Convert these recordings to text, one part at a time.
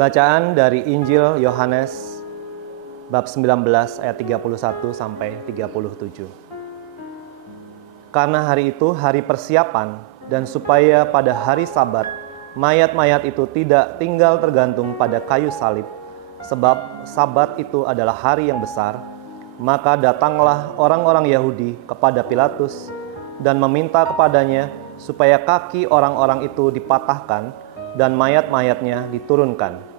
Bacaan dari Injil Yohanes bab 19 ayat 31 sampai 37. Karena hari itu hari persiapan, dan supaya pada hari Sabat mayat-mayat itu tidak tinggal tergantung pada kayu salib, sebab Sabat itu adalah hari yang besar, maka datanglah orang-orang Yahudi kepada Pilatus dan meminta kepadanya supaya kaki orang-orang itu dipatahkan dan mayat-mayatnya diturunkan.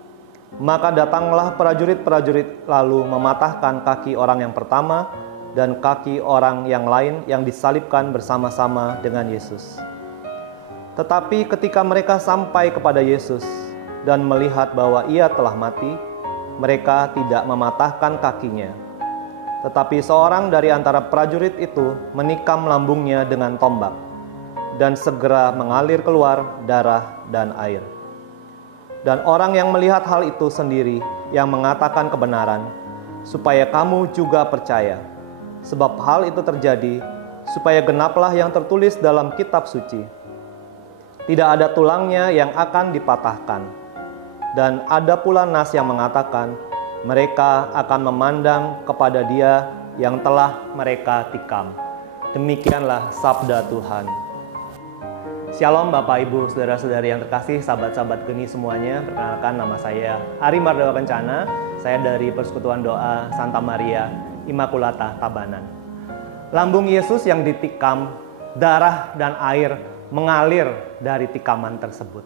Maka datanglah prajurit-prajurit lalu mematahkan kaki orang yang pertama dan kaki orang yang lain yang disalibkan bersama-sama dengan Yesus. Tetapi ketika mereka sampai kepada Yesus dan melihat bahwa ia telah mati, mereka tidak mematahkan kakinya. Tetapi seorang dari antara prajurit itu menikam lambungnya dengan tombak, dan segera mengalir keluar darah dan air. Dan orang yang melihat hal itu sendiri yang mengatakan kebenaran, supaya kamu juga percaya. Sebab hal itu terjadi supaya genaplah yang tertulis dalam kitab suci. Tidak ada tulangnya yang akan dipatahkan. Dan ada pula nas yang mengatakan, mereka akan memandang kepada Dia yang telah mereka tikam. Demikianlah sabda Tuhan. Shalom Bapak Ibu Saudara-saudari yang terkasih, sahabat-sahabat geni semuanya. Perkenalkan, nama saya Ari Mardawa Kencana. Saya dari Persekutuan Doa Santa Maria Immaculata Tabanan. Lambung Yesus yang ditikam, darah dan air mengalir dari tikaman tersebut.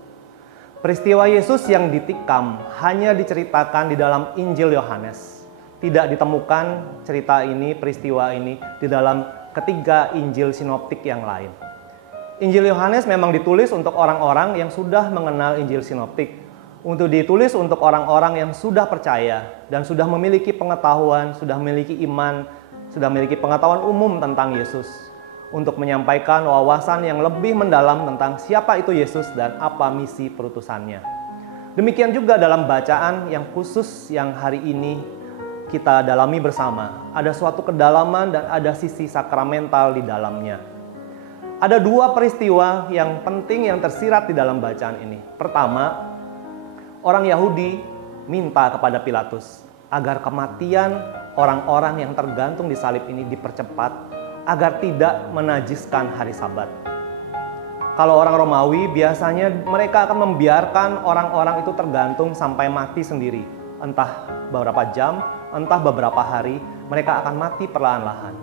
Peristiwa Yesus yang ditikam hanya diceritakan di dalam Injil Yohanes. Tidak ditemukan cerita ini, peristiwa ini di dalam ketiga Injil sinoptik yang lain. Injil Yohanes memang ditulis untuk orang-orang yang sudah mengenal Injil sinoptik, untuk ditulis untuk orang-orang yang sudah percaya dan sudah memiliki pengetahuan, sudah memiliki iman, sudah memiliki pengetahuan umum tentang Yesus, untuk menyampaikan wawasan yang lebih mendalam tentang siapa itu Yesus dan apa misi perutusannya. Demikian juga dalam bacaan yang khusus yang hari ini kita dalami bersama. Ada suatu kedalaman dan ada sisi sakramental di dalamnya. Ada dua peristiwa yang penting yang tersirat di dalam bacaan ini. Pertama, orang Yahudi minta kepada Pilatus agar kematian orang-orang yang tergantung di salib ini dipercepat agar tidak menajiskan hari Sabat. Kalau orang Romawi biasanya mereka akan membiarkan orang-orang itu tergantung sampai mati sendiri. Entah beberapa jam, entah beberapa hari, mereka akan mati perlahan-lahan.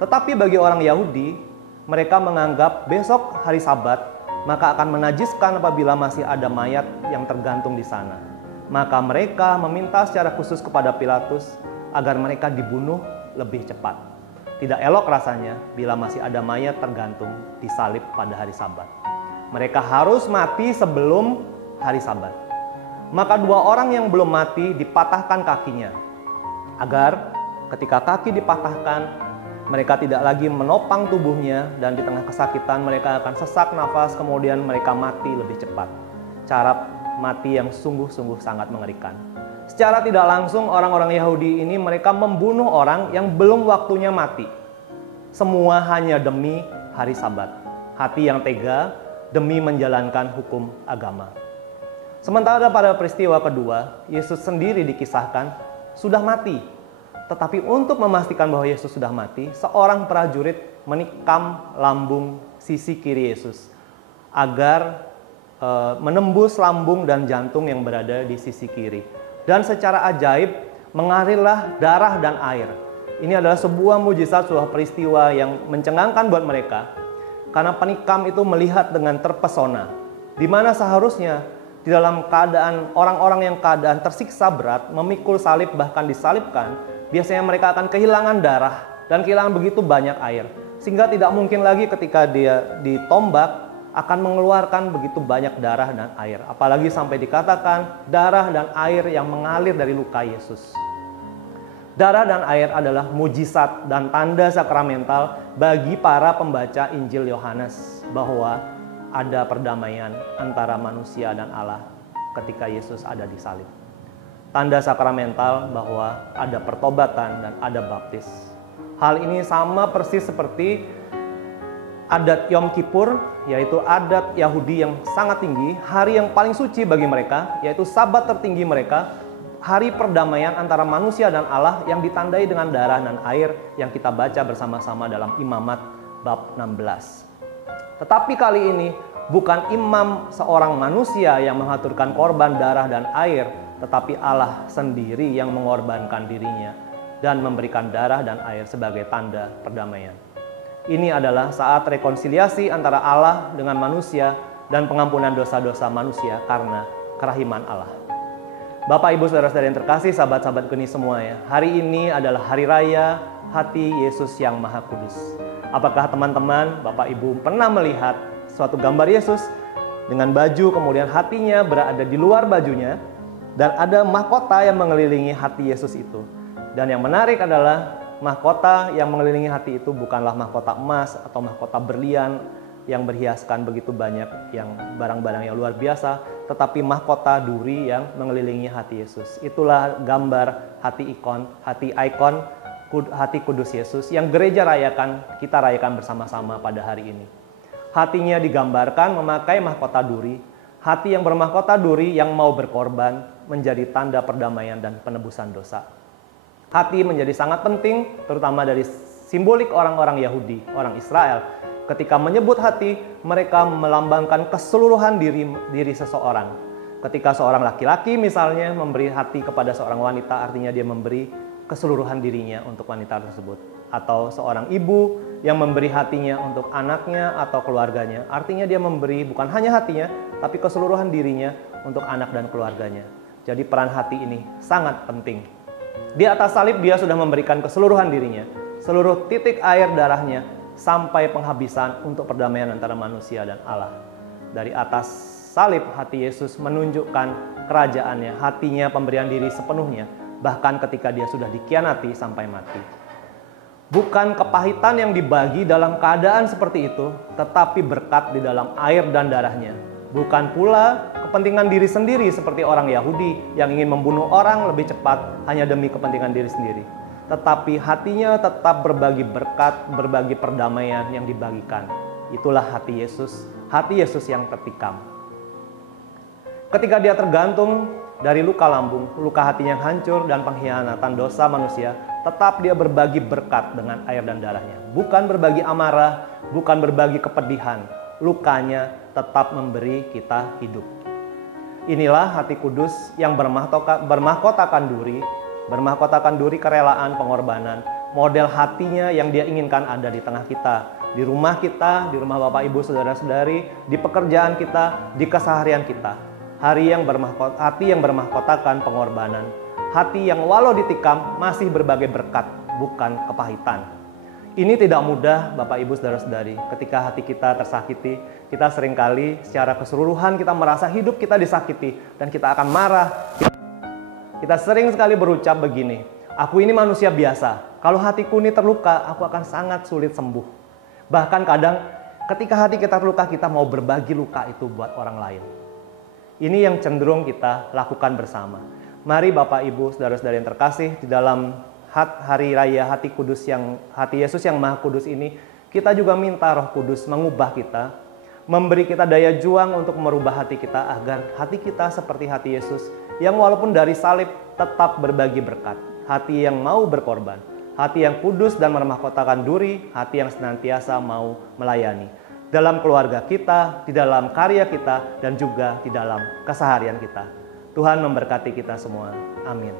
Tetapi bagi orang Yahudi, mereka menganggap besok hari Sabat, maka akan menajiskan apabila masih ada mayat yang tergantung di sana. Maka mereka meminta secara khusus kepada Pilatus agar mereka dibunuh lebih cepat. Tidak elok rasanya bila masih ada mayat tergantung di salib pada hari Sabat. Mereka harus mati sebelum hari Sabat. Maka dua orang yang belum mati dipatahkan kakinya, agar ketika kaki dipatahkan, mereka tidak lagi menopang tubuhnya dan di tengah kesakitan mereka akan sesak nafas, kemudian mereka mati lebih cepat. Cara mati yang sungguh-sungguh sangat mengerikan. Secara tidak langsung orang-orang Yahudi ini mereka membunuh orang yang belum waktunya mati. Semua hanya demi hari Sabat. Hati yang tega demi menjalankan hukum agama. Sementara pada peristiwa kedua, Yesus sendiri dikisahkan sudah mati. Tetapi untuk memastikan bahwa Yesus sudah mati, seorang prajurit menikam lambung sisi kiri Yesus agar menembus lambung dan jantung yang berada di sisi kiri. Dan secara ajaib mengalirlah darah dan air. Ini adalah sebuah mujizat, sebuah peristiwa yang mencengangkan buat mereka. Karena penikam itu melihat dengan terpesona, di mana seharusnya di dalam keadaan orang-orang yang keadaan tersiksa berat, memikul salib bahkan disalibkan, biasanya mereka akan kehilangan darah dan kehilangan begitu banyak air. Sehingga tidak mungkin lagi ketika dia ditombak akan mengeluarkan begitu banyak darah dan air. Apalagi sampai dikatakan darah dan air yang mengalir dari luka Yesus. Darah dan air adalah mujizat dan tanda sakramental bagi para pembaca Injil Yohanes bahwa ada perdamaian antara manusia dan Allah ketika Yesus ada di salib. Tanda sakramental bahwa ada pertobatan dan ada baptis. Hal ini sama persis seperti adat Yom Kippur, yaitu adat Yahudi yang sangat tinggi, hari yang paling suci bagi mereka, yaitu Sabat tertinggi mereka, hari perdamaian antara manusia dan Allah yang ditandai dengan darah dan air yang kita baca bersama-sama dalam Imamat bab 16. Tetapi kali ini bukan imam seorang manusia yang mengaturkan korban darah dan air, tetapi Allah sendiri yang mengorbankan dirinya dan memberikan darah dan air sebagai tanda perdamaian. Ini adalah saat rekonsiliasi antara Allah dengan manusia dan pengampunan dosa-dosa manusia karena kerahiman Allah. Bapak, Ibu, Saudara-saudara yang terkasih, sahabat-sahabat geni semua ya. Hari ini adalah hari raya hati Yesus yang Maha Kudus. Apakah teman-teman, Bapak, Ibu pernah melihat suatu gambar Yesus dengan baju, kemudian hatinya berada di luar bajunya dan ada mahkota yang mengelilingi hati Yesus itu. Dan yang menarik adalah mahkota yang mengelilingi hati itu bukanlah mahkota emas atau mahkota berlian yang berhiaskan begitu banyak yang barang-barang yang luar biasa, tetapi mahkota duri yang mengelilingi hati Yesus. Itulah gambar hati kudus Yesus yang gereja rayakan, kita rayakan bersama-sama pada hari ini. Hatinya digambarkan memakai mahkota duri, hati yang bermahkota duri yang mau berkorban menjadi tanda perdamaian dan penebusan dosa. Hati menjadi sangat penting, terutama dari simbolik orang-orang Yahudi, orang Israel. Ketika menyebut hati, mereka melambangkan keseluruhan diri seseorang. Ketika seorang laki-laki misalnya memberi hati kepada seorang wanita, artinya dia memberi keseluruhan dirinya untuk wanita tersebut. Atau seorang ibu yang memberi hatinya untuk anaknya atau keluarganya, artinya dia memberi bukan hanya hatinya, tapi keseluruhan dirinya untuk anak dan keluarganya. Jadi peran hati ini sangat penting. Di atas salib dia sudah memberikan keseluruhan dirinya, seluruh titik air darahnya sampai penghabisan untuk perdamaian antara manusia dan Allah. Dari atas salib hati Yesus menunjukkan kerajaannya, hatinya pemberian diri sepenuhnya, bahkan ketika dia sudah dikhianati sampai mati. Bukan kepahitan yang dibagi dalam keadaan seperti itu, tetapi berkat di dalam air dan darahnya. Bukan pula kepentingan diri sendiri seperti orang Yahudi yang ingin membunuh orang lebih cepat hanya demi kepentingan diri sendiri. Tetapi hatinya tetap berbagi berkat, berbagi perdamaian yang dibagikan. Itulah hati Yesus yang tertikam. Ketika dia tergantung dari luka lambung, luka hatinya yang hancur dan pengkhianatan dosa manusia, tetap dia berbagi berkat dengan air dan darahnya. Bukan berbagi amarah, bukan berbagi kepedihan. Lukanya tetap memberi kita hidup. Inilah hati kudus yang bermahkotakan duri, kerelaan, pengorbanan. Model hatinya yang dia inginkan ada di tengah kita. Di rumah kita, di rumah Bapak, Ibu, Saudara-saudari, di pekerjaan kita, di keseharian kita. Hati yang bermahkotakan pengorbanan. Hati yang walau ditikam masih berbagai berkat, bukan kepahitan. Ini tidak mudah, Bapak, Ibu, Saudara-saudari. Ketika hati kita tersakiti, kita seringkali secara keseluruhan kita merasa hidup kita disakiti dan kita akan marah. Kita sering sekali berucap begini, aku ini manusia biasa. Kalau hatiku ini terluka, aku akan sangat sulit sembuh. Bahkan kadang ketika hati kita terluka, kita mau berbagi luka itu buat orang lain. Ini yang cenderung kita lakukan bersama. Mari Bapak, Ibu, Saudara-saudari yang terkasih, di dalam hari raya hati Yesus yang Maha Kudus ini, kita juga minta Roh Kudus mengubah kita, memberi kita daya juang untuk merubah hati kita agar hati kita seperti hati Yesus yang walaupun dari salib tetap berbagi berkat, hati yang mau berkorban, hati yang kudus dan bermahkotakan duri, hati yang senantiasa mau melayani dalam keluarga kita, di dalam karya kita, dan juga di dalam keseharian kita. Tuhan memberkati kita semua. Amin.